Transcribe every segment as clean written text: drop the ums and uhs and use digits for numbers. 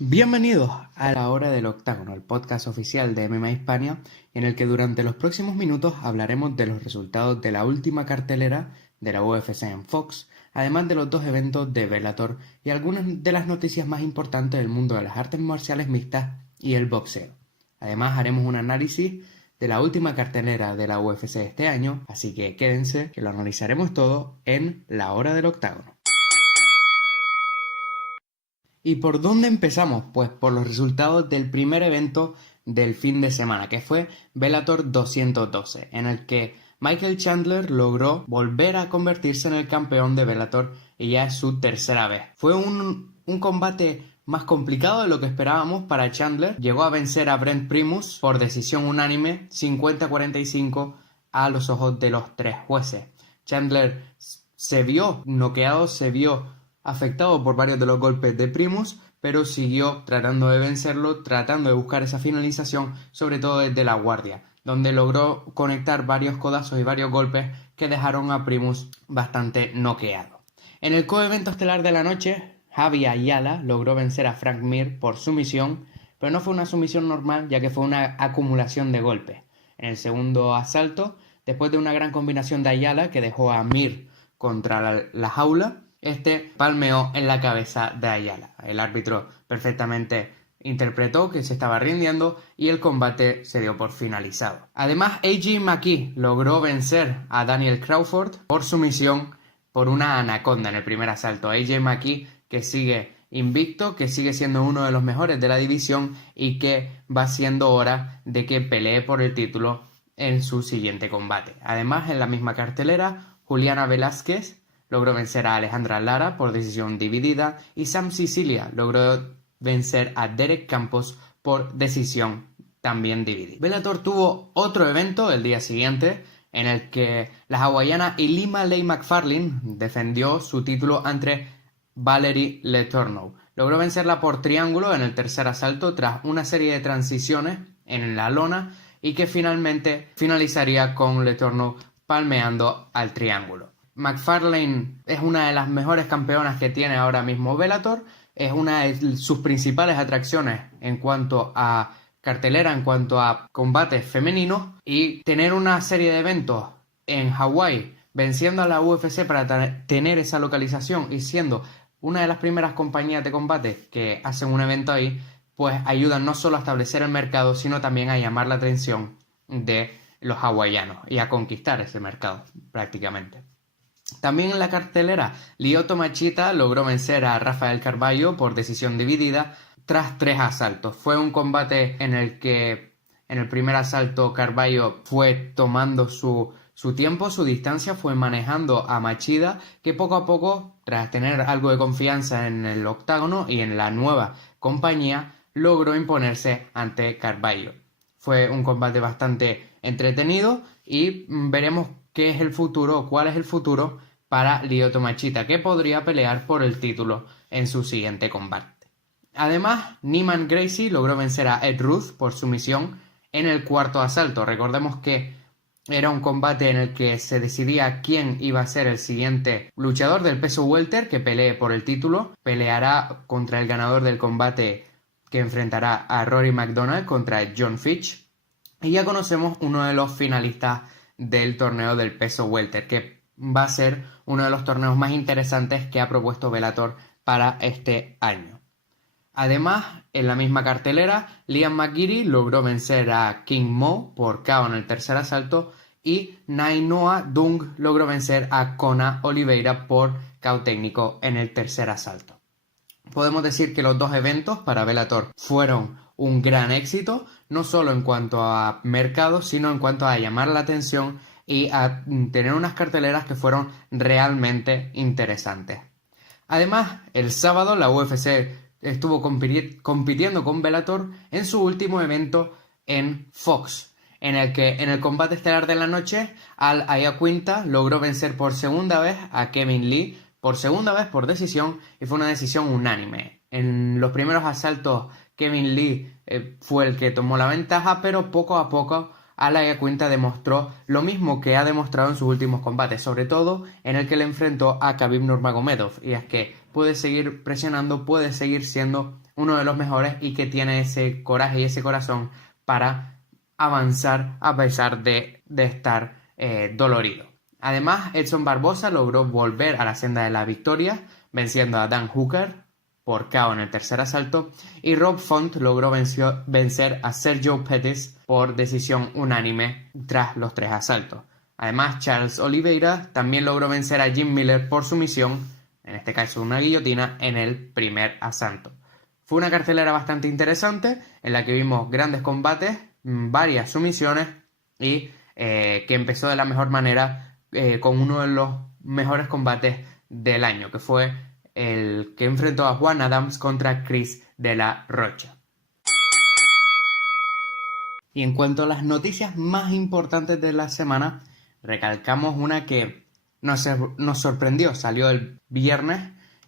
Bienvenidos a La Hora del Octágono, el podcast oficial de MMA Hispania, en el que durante los próximos minutos hablaremos de los resultados de la última cartelera de la UFC en Fox, además de los dos eventos de Bellator y algunas de las noticias más importantes del mundo de las artes marciales mixtas y el boxeo. Además haremos un análisis de la última cartelera de la UFC este año, así que quédense que lo analizaremos todo en La Hora del Octágono. ¿Y por dónde empezamos? Pues por los resultados del primer evento del fin de semana, que fue Bellator 212, en el que Michael Chandler logró volver a convertirse en el campeón de Bellator y ya es su tercera vez. Fue un combate más complicado de lo que esperábamos para Chandler. Llegó a vencer a Brent Primus por decisión unánime 50-45 a los ojos de los tres jueces. Chandler se vio noqueado, se vio afectado por varios de los golpes de Primus, pero siguió tratando de vencerlo, tratando de buscar esa finalización, sobre todo desde la guardia, donde logró conectar varios codazos y varios golpes que dejaron a Primus bastante noqueado. En el coevento estelar de la noche, Javi Ayala logró vencer a Frank Mir por sumisión, pero no fue una sumisión normal, ya que fue una acumulación de golpes. En el segundo asalto, después de una gran combinación de Ayala que dejó a Mir contra la jaula, palmeó en la cabeza de Ayala. El árbitro perfectamente interpretó que se estaba rindiendo y el combate se dio por finalizado. Además, AJ McKee logró vencer a Daniel Crawford por sumisión por una anaconda en el primer asalto. AJ McKee, que sigue invicto, que sigue siendo uno de los mejores de la división y que va siendo hora de que pelee por el título en su siguiente combate. Además, en la misma cartelera, Juliana Velázquez logró vencer a Alejandra Lara por decisión dividida y Sam Sicilia logró vencer a Derek Campos por decisión también dividida. Bellator tuvo otro evento el día siguiente en el que la hawaiana Ilima Lei Macfarlane defendió su título ante Valerie Letourneau. Logró vencerla por triángulo en el tercer asalto tras una serie de transiciones en la lona y que finalmente finalizaría con Letourneau palmeando al triángulo. Macfarlane es una de las mejores campeonas que tiene ahora mismo Bellator, es una de sus principales atracciones en cuanto a cartelera, en cuanto a combates femeninos, y tener una serie de eventos en Hawái venciendo a la UFC para tener esa localización y siendo una de las primeras compañías de combate que hacen un evento ahí, pues ayuda no solo a establecer el mercado, sino también a llamar la atención de los hawaianos y a conquistar ese mercado prácticamente. También en la cartelera, Lyoto Machida logró vencer a Rafael Carballo por decisión dividida tras 3 asaltos. Fue un combate en el que en el primer asalto Carballo fue tomando su tiempo, su distancia, fue manejando a Machida, que poco a poco, tras tener algo de confianza en el octágono y en la nueva compañía, logró imponerse ante Carballo. Fue un combate bastante entretenido y veremos qué es el futuro, cuál es el futuro para Lyoto Machida, que podría pelear por el título en su siguiente combate. Además, Neiman Gracie logró vencer a Ed Ruth por sumisión en el cuarto asalto. Recordemos que era un combate en el que se decidía quién iba a ser el siguiente luchador del peso welter que pelee por el título. Peleará contra el ganador del combate que enfrentará a Rory McDonald contra John Fitch. Y ya conocemos uno de los finalistas del torneo del peso welter, que va a ser uno de los torneos más interesantes que ha propuesto Bellator para este año. Además, en la misma cartelera, Liam McGeary logró vencer a King Mo por KO en el tercer asalto y Nainoa Dung logró vencer a Kona Oliveira por KO técnico en el tercer asalto. Podemos decir que los dos eventos para Bellator fueron un gran éxito, no solo en cuanto a mercado, sino en cuanto a llamar la atención y a tener unas carteleras que fueron realmente interesantes. Además, el sábado la UFC estuvo compitiendo con Bellator en su último evento en Fox, en el que en el combate estelar de la noche, Al Iaquinta logró vencer por segunda vez a Kevin Lee, por segunda vez por decisión, y fue una decisión unánime. En los primeros asaltos Kevin Lee fue el que tomó la ventaja, pero poco a poco Al Iaquinta demostró lo mismo que ha demostrado en sus últimos combates, sobre todo en el que le enfrentó a Khabib Nurmagomedov, y es que puede seguir presionando, puede seguir siendo uno de los mejores y que tiene ese coraje y ese corazón para avanzar a pesar de estar dolorido. Además, Edson Barboza logró volver a la senda de la victoria, venciendo a Dan Hooker por KO en el tercer asalto, y Rob Font logró vencer a Sergio Pettis por decisión unánime tras los 3 asaltos. Además, Charles Oliveira también logró vencer a Jim Miller por sumisión, en este caso una guillotina, en el primer asalto. Fue una cartelera bastante interesante en la que vimos grandes combates, varias sumisiones y que empezó de la mejor manera con uno de los mejores combates del año, que fue el que enfrentó a Juan Adams contra Chris de la Rocha. Y en cuanto a las noticias más importantes de la semana, recalcamos una que nos sorprendió, salió el viernes,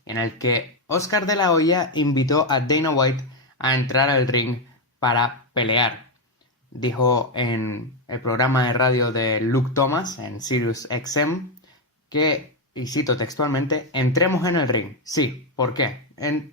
en el que Oscar de la Hoya invitó a Dana White a entrar al ring para pelear. Dijo en el programa de radio de Luke Thomas en Sirius XM que, y cito textualmente, entremos en el ring. Sí, ¿por qué?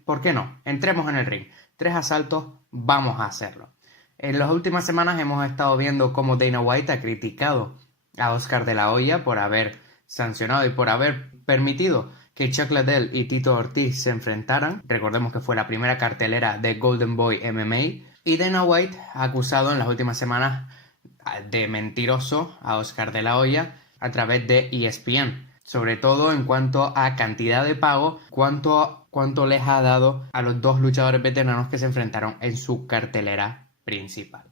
¿Por qué no? Entremos en el ring. 3 asaltos, vamos a hacerlo. En las últimas semanas hemos estado viendo cómo Dana White ha criticado a Oscar de la Hoya por haber sancionado y por haber permitido que Chuck Liddell y Tito Ortiz se enfrentaran. Recordemos que fue la primera cartelera de Golden Boy MMA. Y Dana White ha acusado en las últimas semanas de mentiroso a Oscar de la Hoya a través de ESPN. Sobre todo en cuanto a cantidad de pago, cuánto les ha dado a los 2 luchadores veteranos que se enfrentaron en su cartelera principal.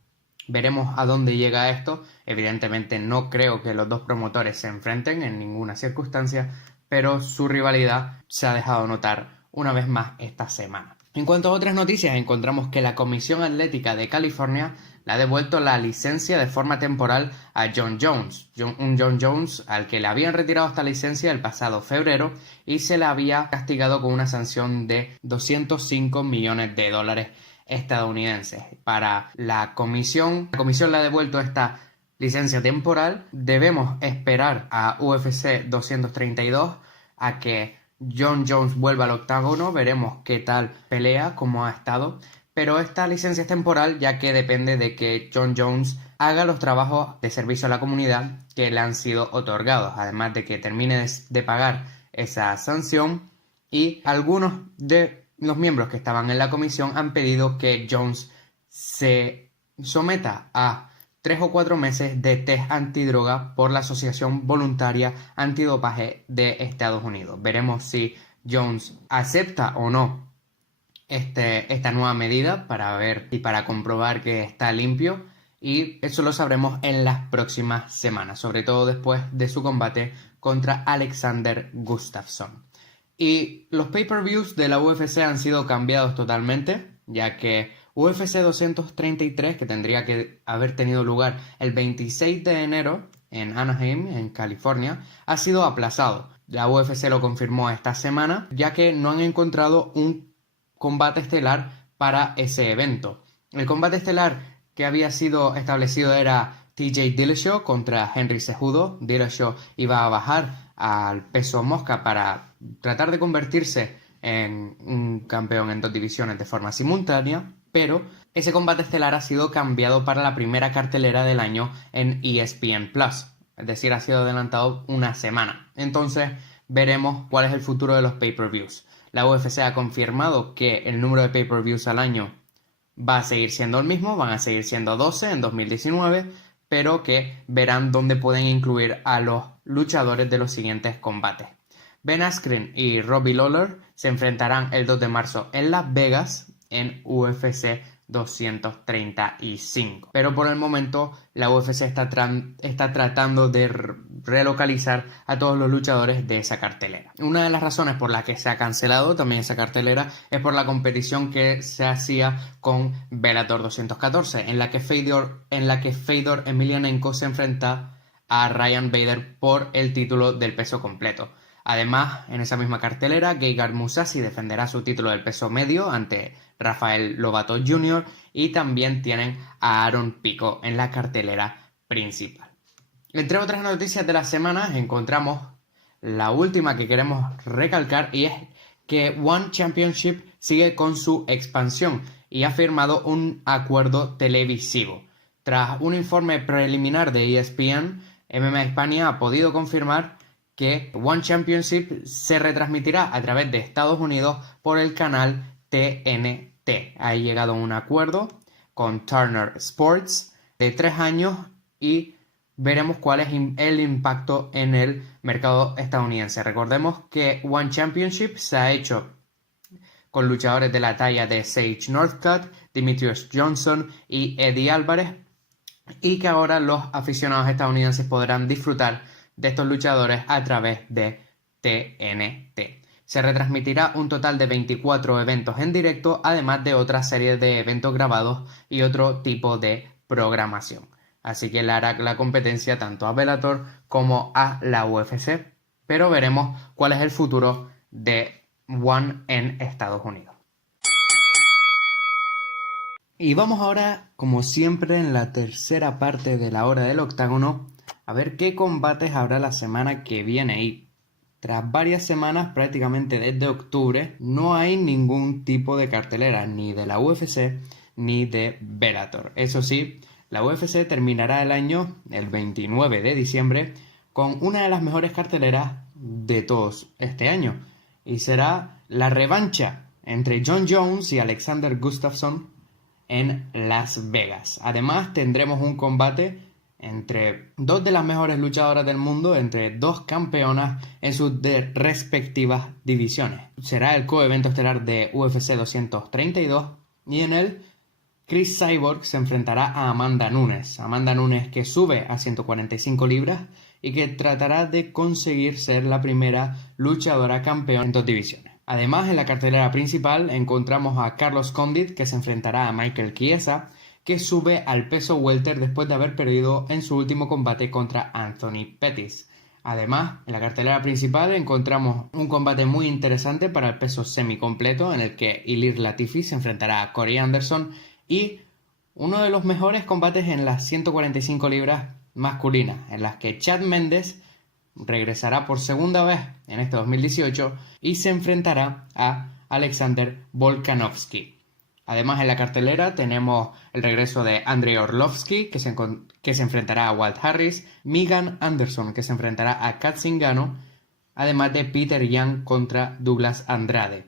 Veremos a dónde llega esto. Evidentemente no creo que los 2 promotores se enfrenten en ninguna circunstancia, pero su rivalidad se ha dejado notar una vez más esta semana. En cuanto a otras noticias, encontramos que la Comisión Atlética de California le ha devuelto la licencia de forma temporal a Jon Jones. Un Jon Jones al que le habían retirado esta licencia el pasado febrero y se le había castigado con una sanción de $205 millones estadounidenses. Para la comisión le ha devuelto esta licencia temporal. Debemos esperar a UFC 232 a que Jon Jones vuelva al octágono, veremos qué tal pelea, cómo ha estado, pero esta licencia es temporal ya que depende de que Jon Jones haga los trabajos de servicio a la comunidad que le han sido otorgados, además de que termine de pagar esa sanción, y algunos de los miembros que estaban en la comisión han pedido que Jones se someta a 3 o 4 meses de test antidroga por la Asociación Voluntaria Antidopaje de Estados Unidos. Veremos si Jones acepta o no esta nueva medida para ver y para comprobar que está limpio, y eso lo sabremos en las próximas semanas, sobre todo después de su combate contra Alexander Gustafsson. Y los pay-per-views de la UFC han sido cambiados totalmente, ya que UFC 233, que tendría que haber tenido lugar el 26 de enero en Anaheim, en California, ha sido aplazado. La UFC lo confirmó esta semana, ya que no han encontrado un combate estelar para ese evento. El combate estelar que había sido establecido era TJ Dillashaw contra Henry Cejudo. Dillashaw iba a bajar al peso mosca para tratar de convertirse en un campeón en 2 divisiones de forma simultánea, pero ese combate estelar ha sido cambiado para la primera cartelera del año en ESPN Plus, es decir, ha sido adelantado una semana. Entonces veremos cuál es el futuro de los pay-per-views. La UFC ha confirmado que el número de pay-per-views al año va a seguir siendo el mismo, van a seguir siendo 12 en 2019, pero que verán dónde pueden incluir a los luchadores de los siguientes combates. Ben Askren y Robbie Lawler se enfrentarán el 2 de marzo en Las Vegas en UFC 235. Pero por el momento la UFC está tratando de relocalizar a todos los luchadores de esa cartelera. Una de las razones por las que se ha cancelado también esa cartelera es por la competición que se hacía con Bellator 214, en la que Fedor Emelianenko se enfrenta a Ryan Bader por el título del peso completo. Además, en esa misma cartelera, Gegard Mousasi defenderá su título del peso medio ante Rafael Lovato Jr. y también tienen a Aaron Pico en la cartelera principal. Entre otras noticias de la semana encontramos la última que queremos recalcar, y es que One Championship sigue con su expansión y ha firmado un acuerdo televisivo. Tras un informe preliminar de ESPN, MMA España ha podido confirmar que One Championship se retransmitirá a través de Estados Unidos por el canal TNT. Ha llegado a un acuerdo con Turner Sports de 3 años y veremos cuál es el impacto en el mercado estadounidense. Recordemos que One Championship se ha hecho con luchadores de la talla de Sage Northcutt, Demetrius Johnson y Eddie Álvarez, y que ahora los aficionados estadounidenses podrán disfrutar de estos luchadores a través de TNT. Se retransmitirá un total de 24 eventos en directo, además de otra serie de eventos grabados y otro tipo de programación. Así que le hará la competencia tanto a Bellator como a la UFC, pero veremos cuál es el futuro de One en Estados Unidos. Y vamos ahora, como siempre, en la tercera parte de la hora del octágono, a ver qué combates habrá la semana que viene. Y tras varias semanas, prácticamente desde octubre, no hay ningún tipo de cartelera, ni de la UFC ni de Bellator. Eso sí, la UFC terminará el año, el 29 de diciembre, con una de las mejores carteleras de todos este año. Y será la revancha entre Jon Jones y Alexander Gustafsson en Las Vegas. Además, tendremos un combate entre dos de las mejores luchadoras del mundo, entre dos campeonas en sus respectivas divisiones. Será el coevento estelar de UFC 232 y en él Cris Cyborg se enfrentará a Amanda Nunes. Amanda Nunes, que sube a 145 libras y que tratará de conseguir ser la primera luchadora campeona en dos divisiones. Además, en la cartelera principal encontramos a Carlos Condit, que se enfrentará a Michael Chiesa, que sube al peso welter después de haber perdido en su último combate contra Anthony Pettis. Además, en la cartelera principal encontramos un combate muy interesante para el peso semicompleto, en el que Ilir Latifi se enfrentará a Corey Anderson, y uno de los mejores combates en las 145 libras masculinas, en las que Chad Mendes regresará por segunda vez en este 2018 y se enfrentará a Alexander Volkanovski. Además, en la cartelera tenemos el regreso de Andrei Arlovski, que se enfrentará a Walt Harris, Megan Anderson, que se enfrentará a Kat Zingano, además de Peter Yan contra Douglas Andrade.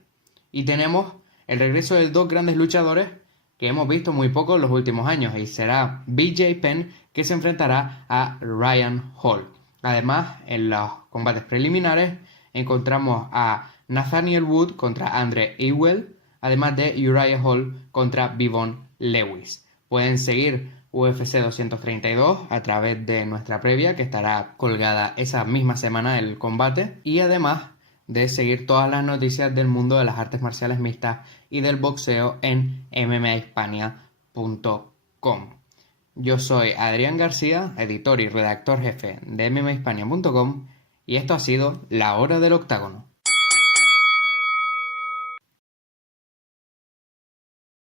Y tenemos el regreso de dos grandes luchadores que hemos visto muy poco en los últimos años, y será BJ Penn, que se enfrentará a Ryan Hall. Además, en los combates preliminares encontramos a Nathaniel Wood contra Andre Ewell, además de Uriah Hall contra Vivon Lewis. Pueden seguir UFC 232 a través de nuestra previa, que estará colgada esa misma semana el combate, y además de seguir todas las noticias del mundo de las artes marciales mixtas y del boxeo en mmahispania.com. Yo soy Adrián García, editor y redactor jefe de mmahispania.com, y esto ha sido La Hora del Octágono.